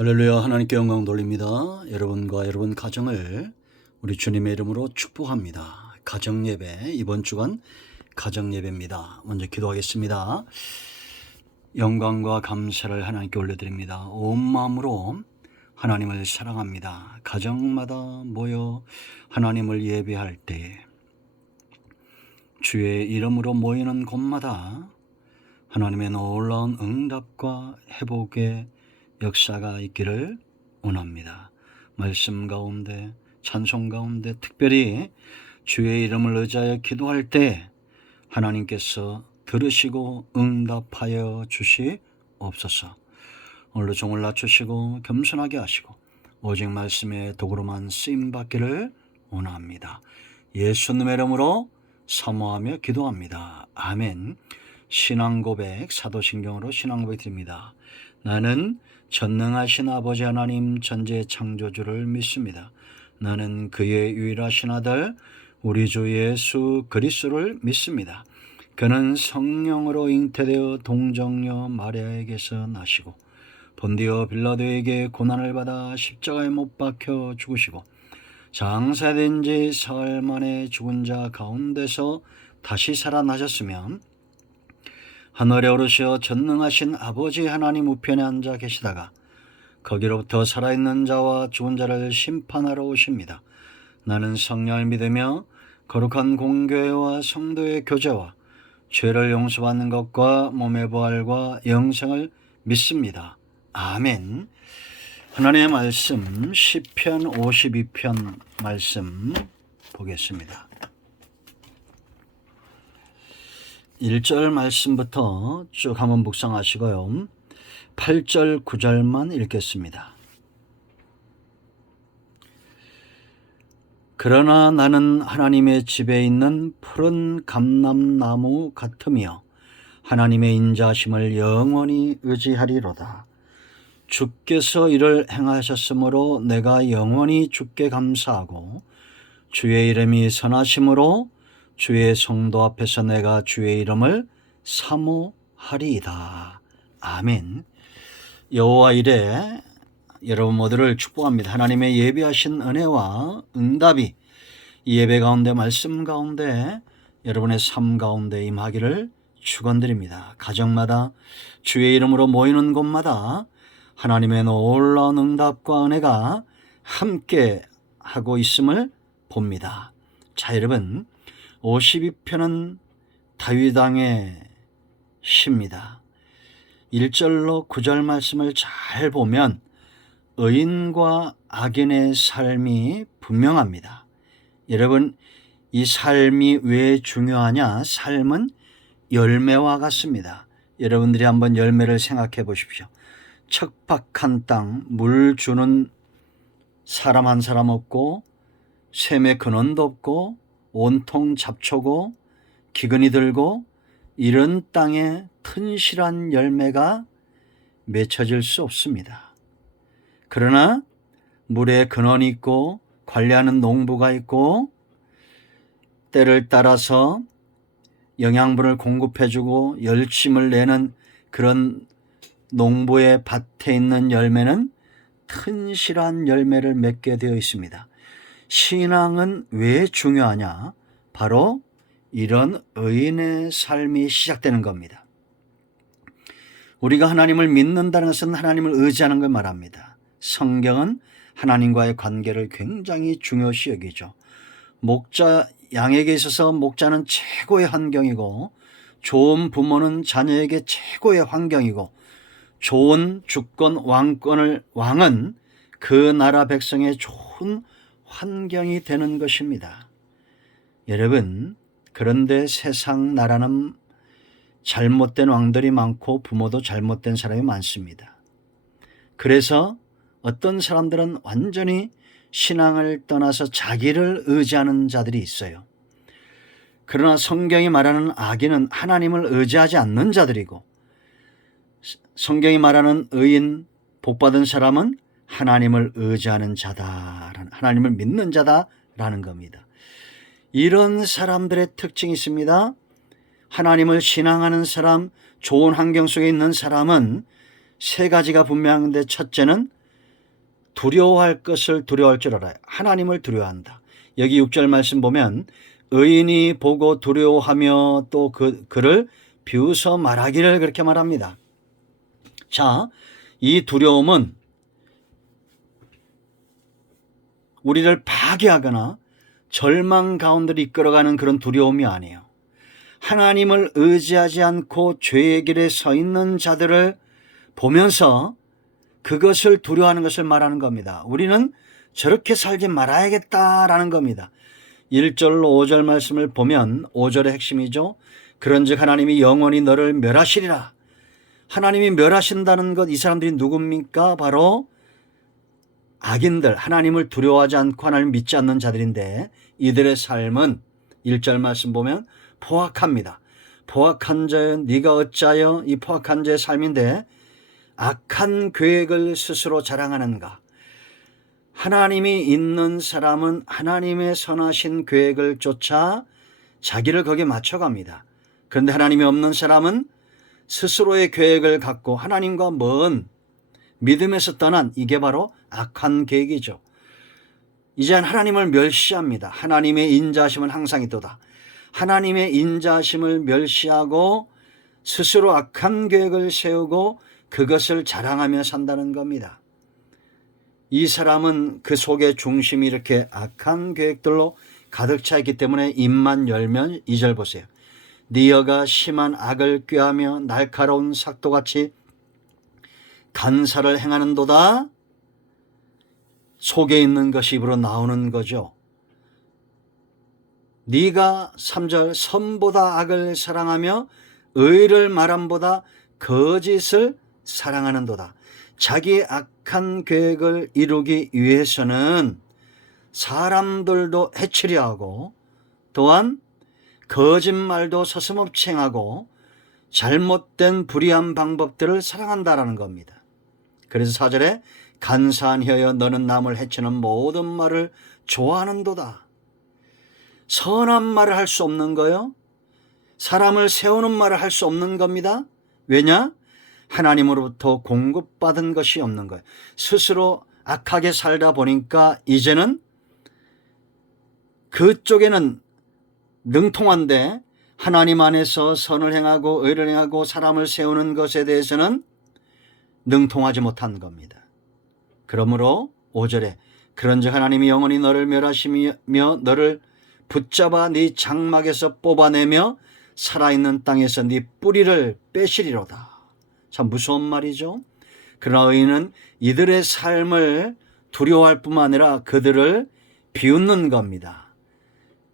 할렐루야. 하나님께 영광 돌립니다. 여러분과 여러분 가정을 우리 주님의 이름으로 축복합니다. 가정예배, 이번 주간 가정예배입니다. 먼저 기도하겠습니다. 영광과 감사를 하나님께 올려드립니다. 온 마음으로 하나님을 사랑합니다. 가정마다 모여 하나님을 예배할 때 주의 이름으로 모이는 곳마다 하나님의 놀라운 응답과 회복의 역사가 있기를 원합니다. 말씀 가운데, 찬송 가운데, 특별히 주의 이름을 의지하여 기도할 때 하나님께서 들으시고 응답하여 주시옵소서. 오늘도 종을 낮추시고 겸손하게 하시고 오직 말씀의 도구로만 쓰임받기를 원합니다. 예수님의 이름으로 사모하며 기도합니다. 아멘. 신앙고백, 사도신경으로 신앙고백 드립니다. 나는 전능하신 아버지 하나님 전지의 창조주를 믿습니다. 나는 그의 유일하신 아들 우리 주 예수 그리스도를 믿습니다. 그는 성령으로 잉태되어 동정녀 마리아에게서 나시고 본디오 빌라도에게 고난을 받아 십자가에 못 박혀 죽으시고 장사된 지 사흘 만에 죽은 자 가운데서 다시 살아나셨으면 하늘에 오르시어 전능하신 아버지 하나님 우편에 앉아 계시다가 거기로부터 살아있는 자와 죽은 자를 심판하러 오십니다. 나는 성령을 믿으며 거룩한 공교회와 성도의 교제와 죄를 용서받는 것과 몸의 부활과 영생을 믿습니다. 아멘. 하나님의 말씀 시편 52편 말씀 보겠습니다. 1절 말씀부터 쭉 한번 묵상하시고요. 8절 9절만 읽겠습니다. 그러나 나는 하나님의 집에 있는 푸른 감람나무 같으며 하나님의 인자하심을 영원히 의지하리로다. 주께서 이를 행하셨으므로 내가 영원히 주께 감사하고 주의 이름이 선하심으로 주의 성도 앞에서 내가 주의 이름을 사모하리이다. 아멘. 여호와 이레 여러분 모두를 축복합니다. 하나님의 예비하신 은혜와 응답이 이 예배 가운데 말씀 가운데 여러분의 삶 가운데 임하기를 축원드립니다. 가정마다 주의 이름으로 모이는 곳마다 하나님의 놀라운 응답과 은혜가 함께 하고 있음을 봅니다. 자, 여러분 52편은 다윗 왕의 시입니다. 1절로 9절 말씀을 잘 보면 의인과 악인의 삶이 분명합니다. 여러분, 이 삶이 왜 중요하냐? 삶은 열매와 같습니다. 여러분들이 한번 열매를 생각해 보십시오. 척박한 땅, 물 주는 사람 한 사람 없고 샘의 근원도 없고 온통 잡초고 기근이 들고 이런 땅에 튼실한 열매가 맺혀질 수 없습니다. 그러나 물에 근원이 있고 관리하는 농부가 있고 때를 따라서 영양분을 공급해주고 열심을 내는 그런 농부의 밭에 있는 열매는 튼실한 열매를 맺게 되어 있습니다. 신앙은 왜 중요하냐? 바로 이런 의인의 삶이 시작되는 겁니다. 우리가 하나님을 믿는다는 것은 하나님을 의지하는 걸 말합니다. 성경은 하나님과의 관계를 굉장히 중요시 여기죠. 목자, 양에게 있어서 목자는 최고의 환경이고 좋은 부모는 자녀에게 최고의 환경이고 좋은 주권, 왕은 그 나라 백성의 좋은 환경이 되는 것입니다. 여러분, 그런데 세상 나라는 잘못된 왕들이 많고 부모도 잘못된 사람이 많습니다. 그래서 어떤 사람들은 완전히 신앙을 떠나서 자기를 의지하는 자들이 있어요. 그러나 성경이 말하는 악인은 하나님을 의지하지 않는 자들이고 성경이 말하는 의인, 복받은 사람은 하나님을 의지하는 자다, 하나님을 믿는 자다라는 겁니다. 이런 사람들의 특징이 있습니다. 하나님을 신앙하는 사람, 좋은 환경 속에 있는 사람은 세 가지가 분명한데 첫째는 두려워할 것을 두려워할 줄 알아요. 하나님을 두려워한다. 여기 6절 말씀 보면 의인이 보고 두려워하며 또 그를 비웃어 말하기를 그렇게 말합니다. 자, 이 두려움은 우리를 파괴하거나 절망 가운데로 이끌어가는 그런 두려움이 아니에요. 하나님을 의지하지 않고 죄의 길에 서 있는 자들을 보면서 그것을 두려워하는 것을 말하는 겁니다. 우리는 저렇게 살지 말아야겠다라는 겁니다. 1절로 5절 말씀을 보면 5절의 핵심이죠. 그런즉 하나님이 영원히 너를 멸하시리라. 하나님이 멸하신다는 것, 이 사람들이 누굽니까? 바로 악인들, 하나님을 두려워하지 않고 하나님을 믿지 않는 자들인데 이들의 삶은 1절 말씀 보면 포악합니다. 포악한 자여 네가 어찌하여, 이 포악한 자의 삶인데 악한 계획을 스스로 자랑하는가. 하나님이 있는 사람은 하나님의 선하신 계획을 쫓아 자기를 거기에 맞춰갑니다. 그런데 하나님이 없는 사람은 스스로의 계획을 갖고 하나님과 먼 믿음에서 떠난, 이게 바로 악한 계획이죠. 이제는 하나님을 멸시합니다. 하나님의 인자하심은 항상 있도다. 하나님의 인자하심을 멸시하고 스스로 악한 계획을 세우고 그것을 자랑하며 산다는 겁니다. 이 사람은 그 속에 중심이 이렇게 악한 계획들로 가득 차 있기 때문에 입만 열면 2절 보세요. 네 혀가 심한 악을 꾀하며 날카로운 삭도같이 간사를 행하는도다. 속에 있는 것이 입으로 나오는 거죠. 네가 3절 선보다 악을 사랑하며 의를 말함보다 거짓을 사랑하는도다. 자기 악한 계획을 이루기 위해서는 사람들도 해치려 하고 또한 거짓말도 서슴없이 행하고 잘못된 불의한 방법들을 사랑한다라는 겁니다. 그래서 4절에 간사한 혀여 너는 남을 해치는 모든 말을 좋아하는도다. 선한 말을 할 수 없는 거요. 사람을 세우는 말을 할 수 없는 겁니다. 왜냐? 하나님으로부터 공급받은 것이 없는 거예요. 스스로 악하게 살다 보니까 이제는 그쪽에는 능통한데 하나님 안에서 선을 행하고 의를 행하고 사람을 세우는 것에 대해서는 능통하지 못한 겁니다. 그러므로 5절에 그런즉 하나님이 영원히 너를 멸하시며 너를 붙잡아 네 장막에서 뽑아내며 살아있는 땅에서 네 뿌리를 빼시리로다. 참 무서운 말이죠. 그러나 의인은 이들의 삶을 두려워할 뿐만 아니라 그들을 비웃는 겁니다.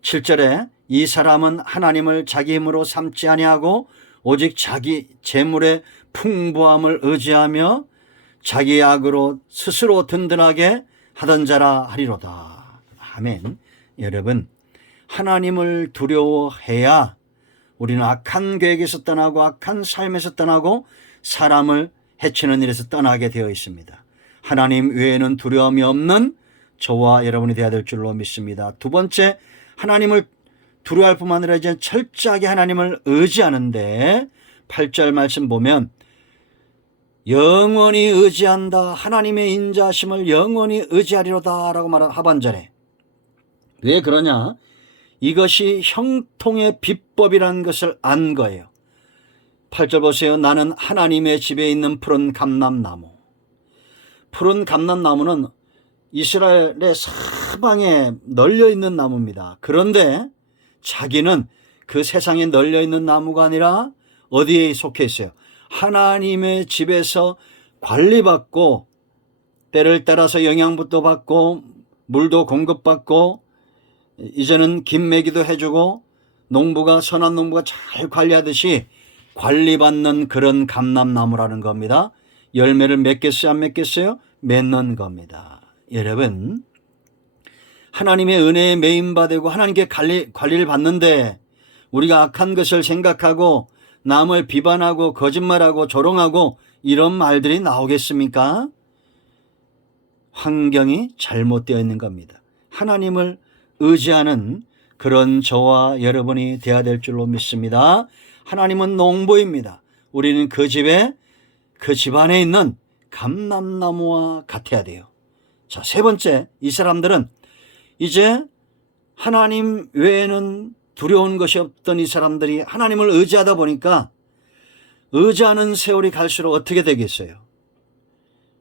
7절에 이 사람은 하나님을 자기 힘으로 삼지 아니하고 오직 자기 재물의 풍부함을 의지하며 자기의 악으로 스스로 든든하게 하던 자라 하리로다. 아멘. 여러분, 하나님을 두려워해야 우리는 악한 계획에서 떠나고 악한 삶에서 떠나고 사람을 해치는 일에서 떠나게 되어 있습니다. 하나님 외에는 두려움이 없는 저와 여러분이 되어야 될 줄로 믿습니다. 두 번째, 하나님을 두려워할 뿐만 아니라 이제 철저하게 하나님을 의지하는데 8절 말씀 보면 영원히 의지한다. 하나님의 인자하심을 영원히 의지하리로다 라고 말한 하반절에. 왜 그러냐? 이것이 형통의 비법이라는 것을 안 거예요. 8절 보세요. 나는 하나님의 집에 있는 푸른 감람나무. 푸른 감람나무는 이스라엘의 사방에 널려 있는 나무입니다. 그런데 자기는 그 세상에 널려 있는 나무가 아니라 어디에 속해 있어요? 하나님의 집에서 관리받고 때를 따라서 영양분도 받고 물도 공급받고 이제는 김매기도 해주고 농부가 선한 농부가 잘 관리하듯이 관리받는 그런 감람나무라는 겁니다. 열매를 맺겠어요? 안 맺겠어요? 맺는 겁니다. 여러분, 하나님의 은혜에 매인받고 하나님께 관리를 받는데 우리가 악한 것을 생각하고 남을 비판하고 거짓말하고 조롱하고 이런 말들이 나오겠습니까? 환경이 잘못되어 있는 겁니다. 하나님을 의지하는 그런 저와 여러분이 되어야 될 줄로 믿습니다. 하나님은 농부입니다. 우리는 그 집안에 있는 감람나무와 같아야 돼요. 자, 세 번째, 이 사람들은 이제 하나님 외에는 두려운 것이 없던 이 사람들이 하나님을 의지하다 보니까 의지하는 세월이 갈수록 어떻게 되겠어요?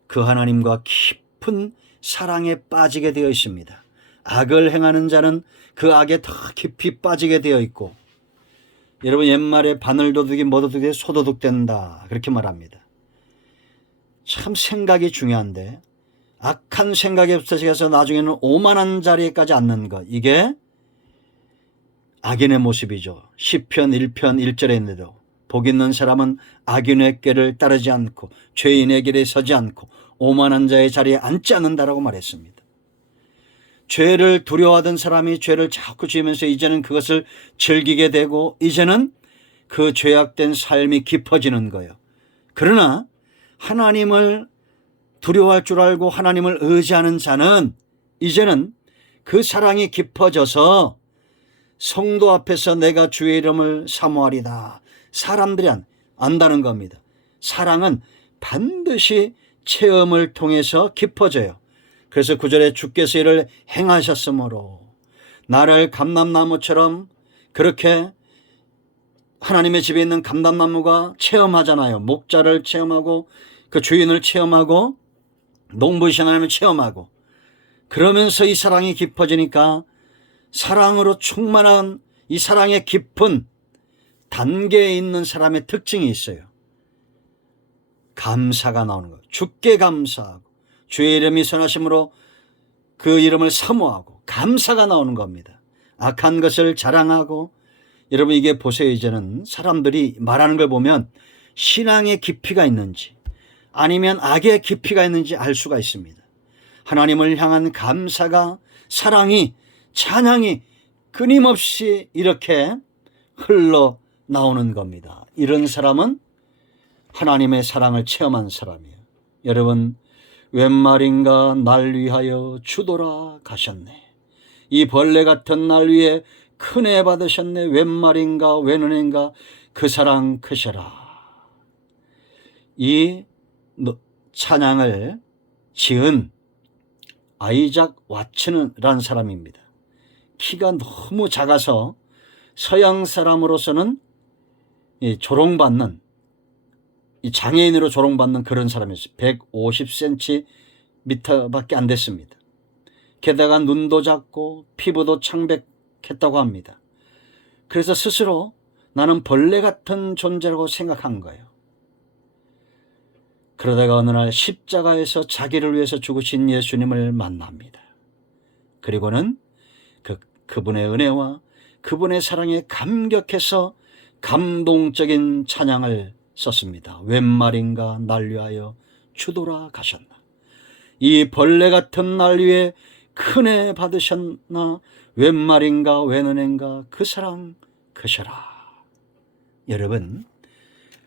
그 하나님과 깊은 사랑에 빠지게 되어 있습니다. 악을 행하는 자는 그 악에 더 깊이 빠지게 되어 있고, 여러분 옛말에 바늘도둑이 못도둑에 소도둑 된다 그렇게 말합니다. 참 생각이 중요한데 악한 생각에 흡수해서 나중에는 오만한 자리에까지 앉는 것, 이게 악인의 모습이죠. 시편 1편 1절에 있는데도 복 있는 사람은 악인의 꾀를 따르지 않고 죄인의 길에 서지 않고 오만한 자의 자리에 앉지 않는다라고 말했습니다. 죄를 두려워하던 사람이 죄를 자꾸 지으면서 이제는 그것을 즐기게 되고 이제는 그 죄악된 삶이 깊어지는 거예요. 그러나 하나님을 두려워할 줄 알고 하나님을 의지하는 자는 이제는 그 사랑이 깊어져서 성도 앞에서 내가 주의 이름을 사모하리다, 사람들이 안다는 겁니다. 사랑은 반드시 체험을 통해서 깊어져요. 그래서 9절에 주께서 이를 행하셨으므로 나를 감람나무처럼, 그렇게 하나님의 집에 있는 감람나무가 체험하잖아요. 목자를 체험하고 그 주인을 체험하고 농부이신 하나님을 체험하고, 그러면서 이 사랑이 깊어지니까 사랑으로 충만한 이 사랑의 깊은 단계에 있는 사람의 특징이 있어요. 감사가 나오는 거예요. 주께 감사하고 주의 이름이 선하심으로 그 이름을 사모하고 감사가 나오는 겁니다. 악한 것을 자랑하고, 여러분 이게 보세요. 이제는 사람들이 말하는 걸 보면 신앙의 깊이가 있는지 아니면 악의 깊이가 있는지 알 수가 있습니다. 하나님을 향한 감사가, 사랑이, 찬양이 끊임없이 이렇게 흘러나오는 겁니다. 이런 사람은 하나님의 사랑을 체험한 사람이에요. 여러분, 웬 말인가 날 위하여 주도라 가셨네. 이 벌레 같은 날 위에 큰애 받으셨네. 웬 말인가 웬 은혜인가 그 사랑 크셔라. 이 찬양을 지은 아이작 와츠라는 사람입니다. 키가 너무 작아서 서양 사람으로서는 조롱받는, 이 장애인으로 조롱받는 그런 사람이었어요. 150cm 밖에 안 됐습니다. 게다가 눈도 작고 피부도 창백했다고 합니다. 그래서 스스로 나는 벌레 같은 존재라고 생각한 거예요. 그러다가 어느 날 십자가에서 자기를 위해서 죽으신 예수님을 만납니다. 그리고는 그분의 은혜와 그분의 사랑에 감격해서 감동적인 찬양을 썼습니다. 웬 말인가 날 위하여 주도라 가셨나. 이 벌레 같은 날 위에 큰애 받으셨나. 웬 말인가 웬 은혜인가 그 사랑 크셔라. 여러분,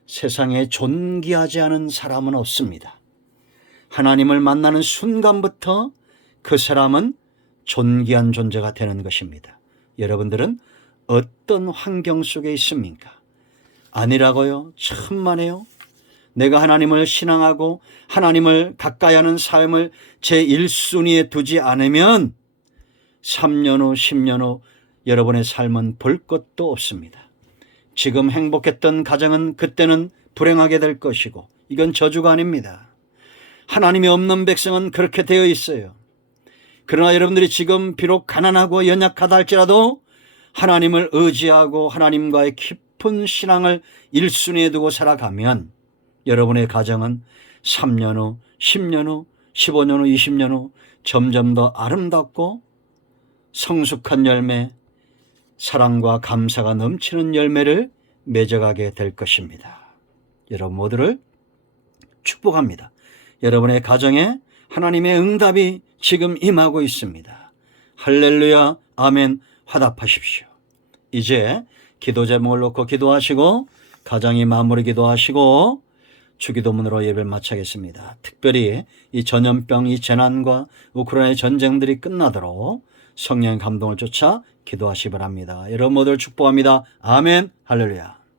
세상에 존귀하지 않은 사람은 없습니다. 하나님을 만나는 순간부터 그 사람은 존귀한 존재가 되는 것입니다. 여러분들은 어떤 환경 속에 있습니까? 아니라고요? 천만에요. 내가 하나님을 신앙하고 하나님을 가까이 하는 삶을 제 1순위에 두지 않으면 3년 후 10년 후 여러분의 삶은 볼 것도 없습니다. 지금 행복했던 가정은 그때는 불행하게 될 것이고, 이건 저주가 아닙니다. 하나님이 없는 백성은 그렇게 되어 있어요. 그러나 여러분들이 지금 비록 가난하고 연약하다 할지라도 하나님을 의지하고 하나님과의 깊은 신앙을 1순위에 두고 살아가면 여러분의 가정은 3년 후, 10년 후, 15년 후, 20년 후 점점 더 아름답고 성숙한 열매, 사랑과 감사가 넘치는 열매를 맺어가게 될 것입니다. 여러분 모두를 축복합니다. 여러분의 가정에 하나님의 응답이 지금 임하고 있습니다. 할렐루야, 아멘, 화답하십시오. 이제 기도 제목을 놓고 기도하시고 가정이 마무리 기도하시고 주기도문으로 예배를 마치겠습니다. 특별히 이 전염병, 이 재난과 우크라이나의 전쟁들이 끝나도록 성령의 감동을 쫓아 기도하시 바랍니다. 여러분 모두를 축복합니다. 아멘, 할렐루야.